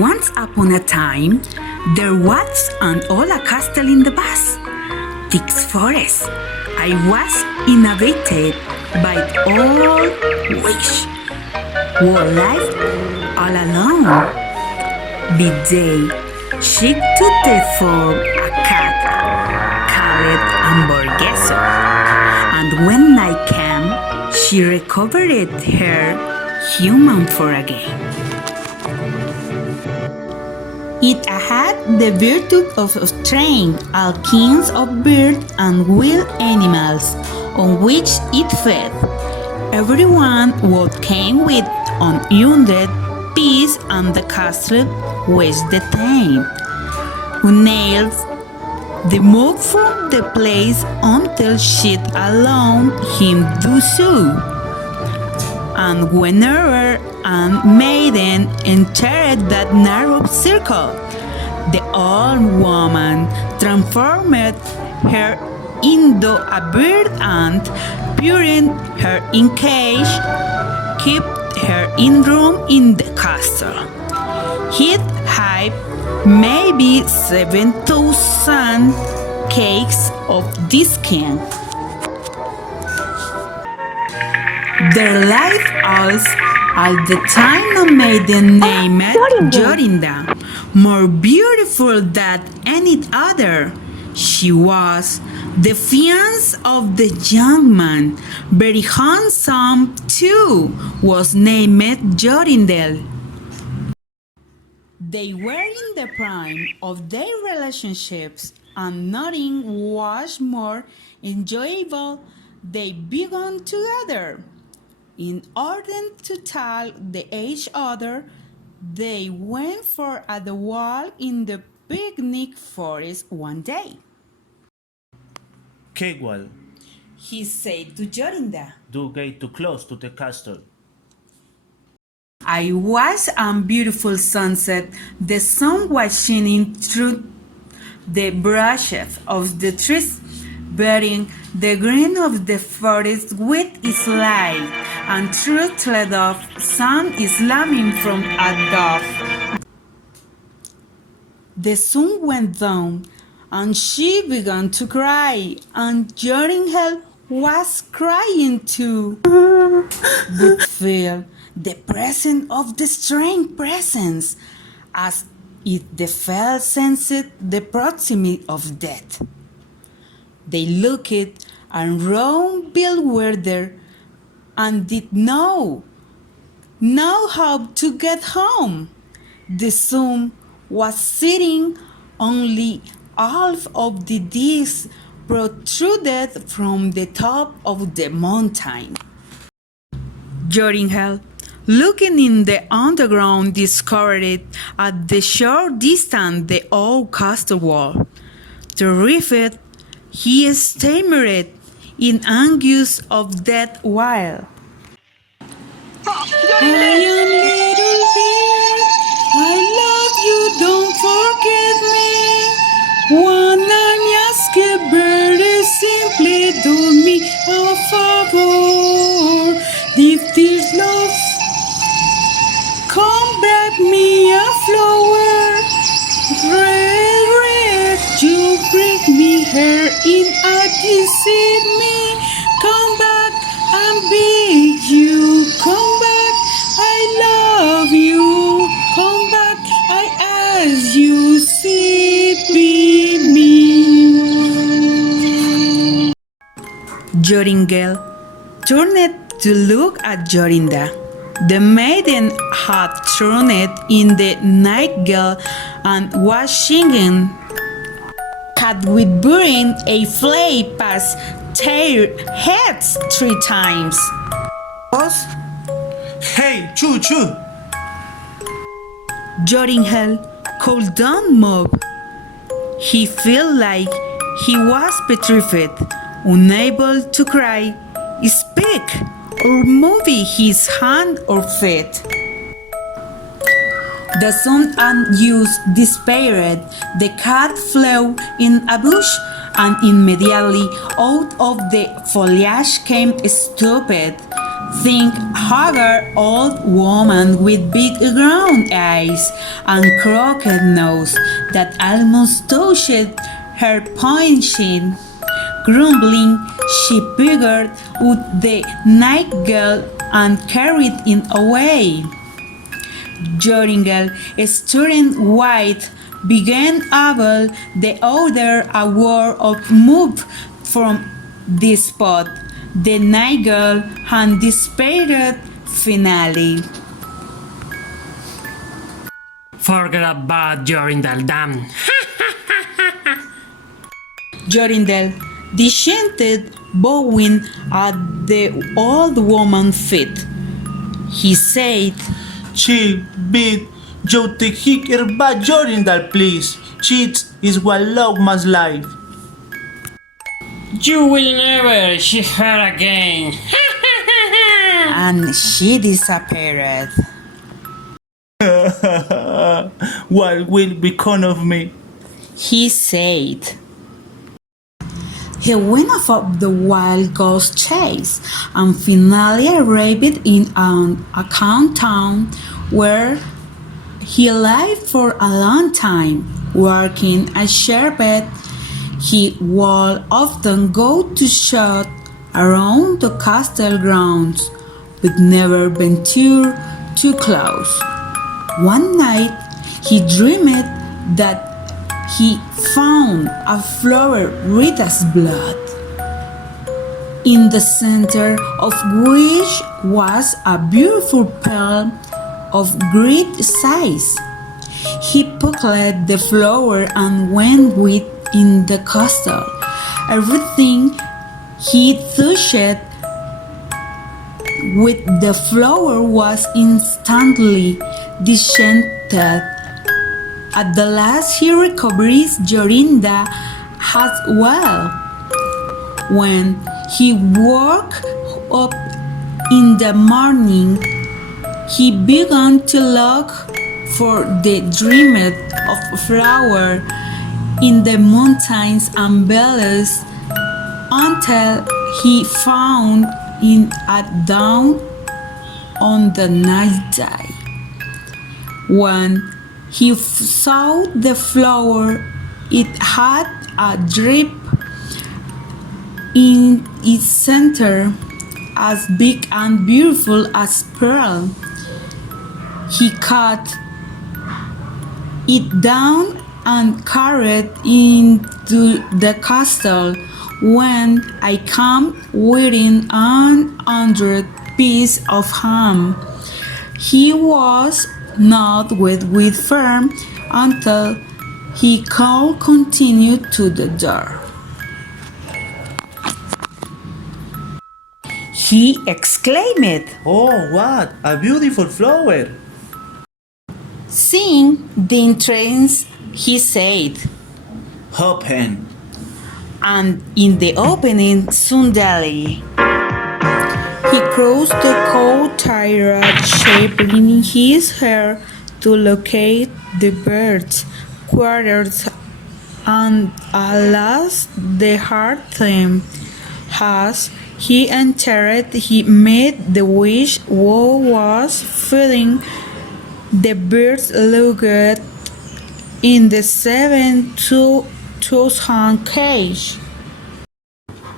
Once upon a time, there was an old castle in the vast, thick forest. I was inhabited by all wish, who lived all alone. Big day, she took the form a cat, called hamburgueso, and when night came, she recovered her human form again. It had the virtue of training all kinds of birds and wild animals, on which it fed. Everyone what came with unwounded peace and the castle was detained, who nailed the move from the place until she allowed him do so. And whenever a maiden entered that narrow circle, the old woman transformed her into a bird and, putting her in cage, kept her in room in the castle. It had maybe 7,000 cakes of this kind. Their life was at the time a maiden named Yorinda, more beautiful than any other. She was the fiancé of the young man, very handsome too, was named Yorindel. They were in the prime of their relationships, and nothing was more enjoyable. They began together. In order to tell each other, they went for a walk in the picnic forest one day. Kegwal, He said to Yorinda, do get too close to the castle. I was a beautiful sunset. The sun was shining through the branches of the trees, burying the green of the forest with its light, and through the of sun is slamming from above. The sun went down, and she began to cry, and Yorindel was crying too. But feel the presence of the strange presence, as if the felt sensed the proximity of death. They looked and roamed bewildered, and did know how to get home. The sun was setting, only half of the disc protruded from the top of the mountain. Yorindel, looking in the underground, discovered at the short distance the old castle wall. Terrified, he stammered in anguish of death while I am little here, I love you, don't forget me. One I'm asking, bird, simply do me a favor. If this love, come back me a flower. Red, red, you bring me here in a deceive me. Come back and be you. Come back, I love you. Come back, I ask you, see me. Yorindel turned to look at Yorinda. The maiden had thrown it in the nightingale and was singing. Cat with burning a flame past their heads 3 times. Hey, choo choo! Yorindel could not move. He felt like he was petrified, unable to cry, speak, or move his hand or feet. The sun unused despaired. The cat flew in a bush, and immediately out of the foliage came a stupid, Think haggard old woman with big round eyes and crooked nose that almost touched her point chin. Grumbling, she figured out the night girl and carried it away. Yorindel, stirring white, began able the order a word of move from the spot. The night girl had despaired finally. Forget about Yorindel, damn. Yorindel dissented, bowing at the old woman's feet. He said, She beat you to kick her back Yorindel, please. Cheats is what love must live. You will never see her again. and she disappeared. What will become of me? He said. He went off of the wild goose chase and finally arrived in an account town where he lived for a long time, working as shepherd. He would often go to shop around the castle grounds, but never venture too close. One night he dreamed that he found a flower red as blood, in the center of which was a beautiful pearl of great size. He plucked the flower and went with in the castle. Everything he touched with the flower was instantly disenchanted. At the last he recovers Yorinda as well. When he woke up in the morning, he began to look for the dreamed of flower in the mountains and valleys until he found it at dawn on the ninth day. When he saw the flower, it had a drip in its center as big and beautiful as pearl. He cut it down and carried it into the castle. When I came within 100 pieces of ham, he was not with firm until he could continue to the door. He exclaimed, Oh, what a beautiful flower! seeing the entrance, he said, Open. and in the opening suddenly he crossed the courtyard, shaping his hair to locate the birds' quarters, and alas, the hard thing. As he entered, he met the witch who was feeding the birds looked in the 7,000 cage.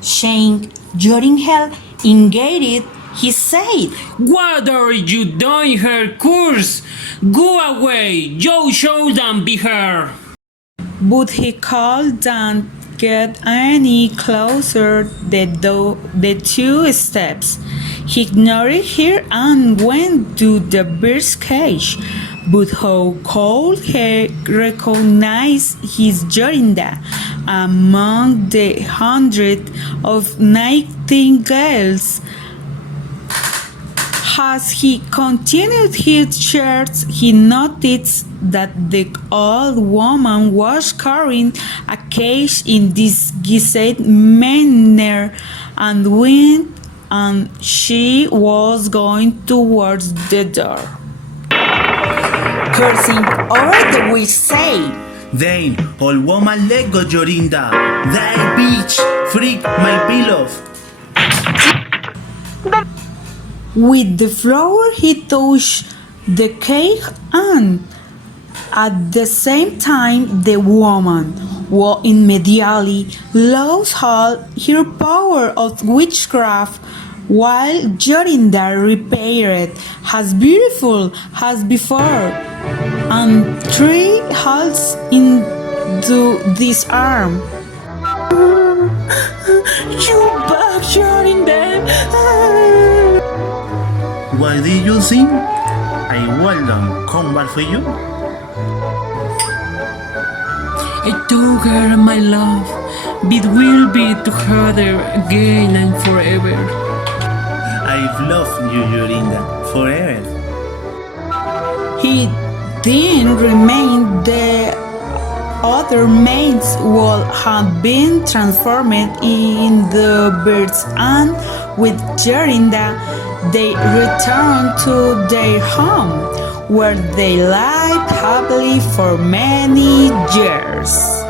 Saying, Yorindel engaged, he said, What are you doing here, curse? Go away, you shouldn't be here. But he couldn't get any closer the 2 steps. He ignored her and went to the bird's cage. But how could he recognize his Yorinda among the hundreds of nightingales? As he continued his search, he noticed that the old woman was carrying a cage in disguised manner and she was going towards the door. Cursing over the witch said, Then, old woman let go Yorinda. Thy bitch, freak my beloved. With the flower he touched the cake and at the same time the woman will immediately lost all her power of witchcraft while Yorinda repaired as beautiful as before and three halts into this arm. You back, Yorinda! What did you think? I will not come back for you? I took her, my love, but will be together again and forever. I've loved you, Yorinda, forever. He then remained the other maids would have been transformed in the birds and with Yorinda they returned to their home where they lived happily for many years.